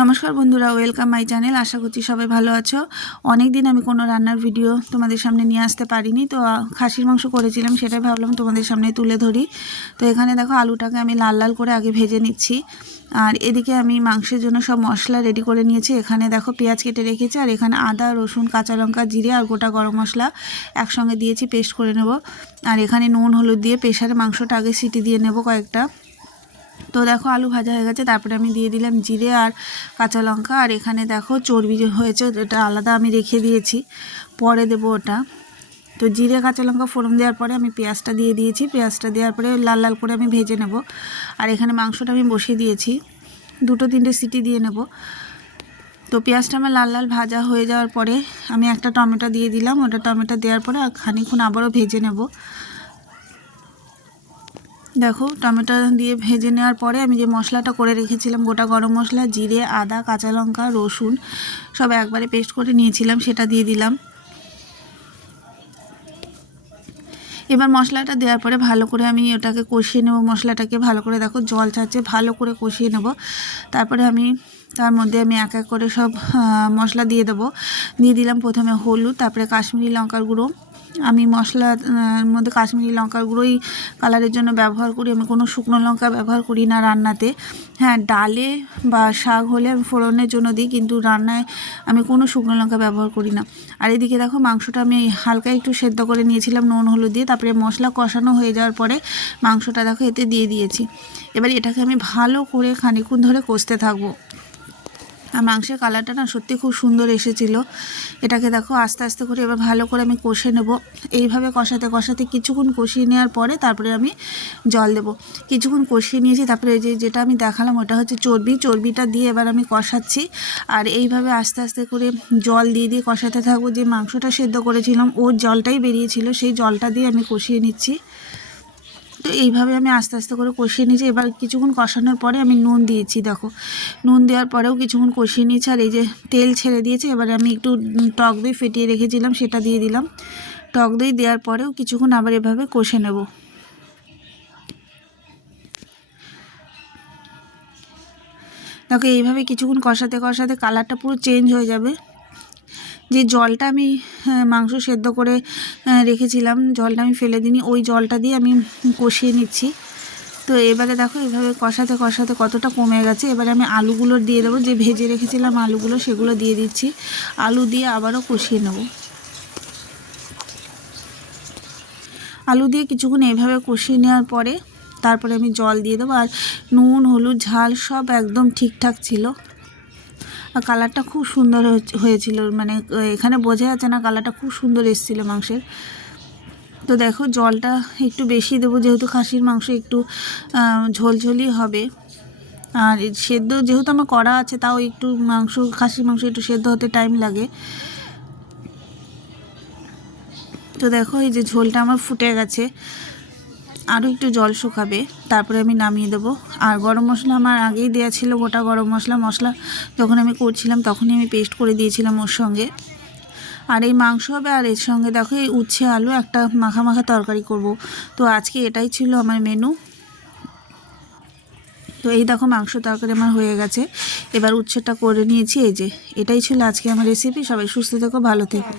নমস্কার বন্ধুরা, welcome my channel. আশা করছি সবাই ভালো আছো। অনেক দিন আমি কোনো রান্নার ভিডিও তোমাদের সামনে নিয়ে আসতে পারিনি, তো খাসির মাংস করেছিলাম সেটাই ভাবলাম তোমাদের সামনে তুলে ধরি। তো এখানে দেখো আলুটাকে আমি লাল লাল করে আগে ভেজে নিচ্ছি। আর এদিকে আমি মাংসের জন্য সব মশলা রেডি করে নিয়েছি। এখানে দেখো পেঁয়াজ কেটে রেখেছি, আর এখানে আদা, রসুন, কাঁচা লঙ্কা, জিরে আর গোটা গরম মশলা একসঙ্গে দিয়েছি, পেস্ট করে নেব। আর এখানে নুন, হলুদ দিয়ে প্রেশারে মাংসটা আগে সিটি দিয়ে নেব কয়েকটা। তো দেখো আলু ভাজা হয়ে গেছে, তারপরে আমি দিয়ে দিলাম জিরে আর কাঁচা লঙ্কা। আর এখানে দেখো চর্বি হয়েছে এটা আলাদা আমি রেখে দিয়েছি, পরে দেবো ওটা। তো জিরে, কাঁচা লঙ্কা ফোড়ন দেওয়ার পরে আমি পেঁয়াজটা দিয়ে দিয়েছি, পেঁয়াজটা দেওয়ার পরে লাল লাল করে আমি ভেজে নেব। আর এখানে মাংসটা আমি বসিয়ে দিয়েছি, দুটো তিনটে সিটি দিয়ে নেব। তো পেঁয়াজটা আমার লাল লাল ভাজা হয়ে যাওয়ার পরে আমি একটা টমেটো দিয়ে দিলাম, ওটা টমেটো দেওয়ার পরে খানিক্ষণ আবারও ভেজে নেব। দেখো, টমেটো দিয়ে ভেজে নেওয়ার পরে আমি যে মশলাটা করে রেখেছিলাম, গোটা গরম মশলা, জিরে, আদা, কাঁচা লঙ্কা, রসুন, সব একবারে পেস্ট করে নিয়েছিলাম, সেটা দিয়ে দিলাম। এবার মশলাটা দেওয়ার পরে ভালো করে আমি ওটাকে কষিয়ে নেব, মশলাটাকে ভালো করে দেখো, জল ছাড়ছে, ভালো করে কষিয়ে নেব। তারপরে আমি, তার মধ্যে আমি এক এক করে সব মশলা দিয়ে দেবো। দিয়ে দিলাম প্রথমে হলুদ, তারপরে কাশ্মীরি লঙ্কার গুঁড়ো আমি মশলার মধ্যে কাশ্মীরি লঙ্কার গুঁড়োই কালারের জন্য ব্যবহার করি। আমি কোনো শুকনো লঙ্কা ব্যবহার করি না রান্নাতে। হ্যাঁ ডালে বা শাক হলে আমি ফোড়নের জন্য দিই, কিন্তু রান্নায় আমি কোনো শুকনো লঙ্কা ব্যবহার করি না। আর এদিকে দেখো, মাংসটা আমি হালকা একটু সেদ্ধ করে নিয়েছিলাম নুন, হলুদ দিয়ে। তারপরে মশলা কষানো হয়ে যাওয়ার পরে মাংসটা দেখো এতে দিয়ে দিয়েছি। এবার এটাকে আমি ভালো করে খানিক্ষণ ধরে কষতে থাকব। আর মাংসের কালারটা না সত্যি খুব সুন্দর এসেছিল। এটাকে দেখো আস্তে আস্তে করে এবার ভালো করে আমি কষে নেব। এইভাবে কষাতে কষাতে কিছুক্ষণ কষিয়ে নেওয়ার পরে তারপরে আমি জল দেবো। কিছুক্ষণ কষিয়ে নিয়েছি, তারপরে যে যেটা আমি দেখালাম ওটা হচ্ছে চর্বি। চর্বিটা দিয়ে এবার আমি কষাচ্ছি। আর এইভাবে আস্তে আস্তে করে জল দিয়ে দিয়ে কষাতে থাকব। যে মাংসটা সেদ্ধ করেছিলাম, ওর জলটাই বেরিয়েছিল, সেই জলটা দিয়ে আমি কষিয়ে নিচ্ছি। তো এইভাবে আমি আস্তে আস্তে করে কষিয়ে নিয়েছি। এবার কিছুক্ষণ কষানোর পরে আমি নুন দিয়েছি, দেখো। নুন দেওয়ার পরেও কিছুক্ষণ কষিয়ে নিয়েছি আর এই যে তেল ছেড়ে দিয়েছে, এবারে আমি একটু টক দই ফেটিয়ে রেখেছিলাম, সেটা দিয়ে দিলাম। টক দই দেওয়ার পরেও কিছুক্ষণ আবার এভাবে কষে নেব। দেখো, এইভাবে কিছুক্ষণ কষাতে কষাতে কালারটা পুরো চেঞ্জ হয়ে যাবে। যে জলটা আমি মাংস সেদ্ধ করে রেখেছিলাম, জলটা আমি ফেলে দিইনি, ওই জলটা দিয়ে আমি কষিয়ে নিচ্ছি। তো এবারে দেখো এভাবে কষাতে কষাতে কতটা কমে গেছে। এবারে আমি আলুগুলো দিয়ে দেবো, যে ভেজে রেখেছিলাম আলুগুলো, সেগুলো দিয়ে দিচ্ছি। আলু দিয়ে আবারও কষিয়ে নেব। আলু দিয়ে কিছুক্ষণ এভাবে কষিয়ে নেওয়ার পরে, তারপরে আমি জল দিয়ে দেবো। আর নুন, হলুদ, ঝাল সব একদম ঠিকঠাক ছিল। কালারটা খুব সুন্দর হয়ে- হয়েছিল। মানে এখানে বোঝা যাচ্ছে না কালারটা খুব সুন্দর এসেছিল মাংসের। তো দেখো, জলটা একটু বেশি দেবো, যেহেতু খাসির মাংস একটু ঝোলঝোলই হবে। আর সেদ্ধ যেহেতু আমার করা আছে, তাও একটু মাংস, খাসির মাংস একটু সেদ্ধ হতে টাইম লাগে। তো দেখো, এই যে ঝোলটা আমার ফুটে গেছে। আরও একটু জল শুকাবে, তারপরে আমি নামিয়ে দেবো। আর গরম মশলা আমার আগেই দেওয়া ছিল, গোটা গরম মশলা। মশলা যখন আমি করছিলাম তখনই আমি পেস্ট করে দিয়েছিলাম ওর সঙ্গে। আর এই মাংস হবে আর এর সঙ্গে দেখো এই উচ্ছে আলু একটা মাখা মাখা তরকারি করব। তো আজকে এটাই ছিল আমার মেনু তো এই দেখো মাংস তরকারি আমার হয়ে গেছে। এবার উচ্ছেটা করে নিয়েছি, এই যে এটাই ছিল আজকে আমার রেসিপি সবাই সুস্থ থেকো, ভালো থেকো।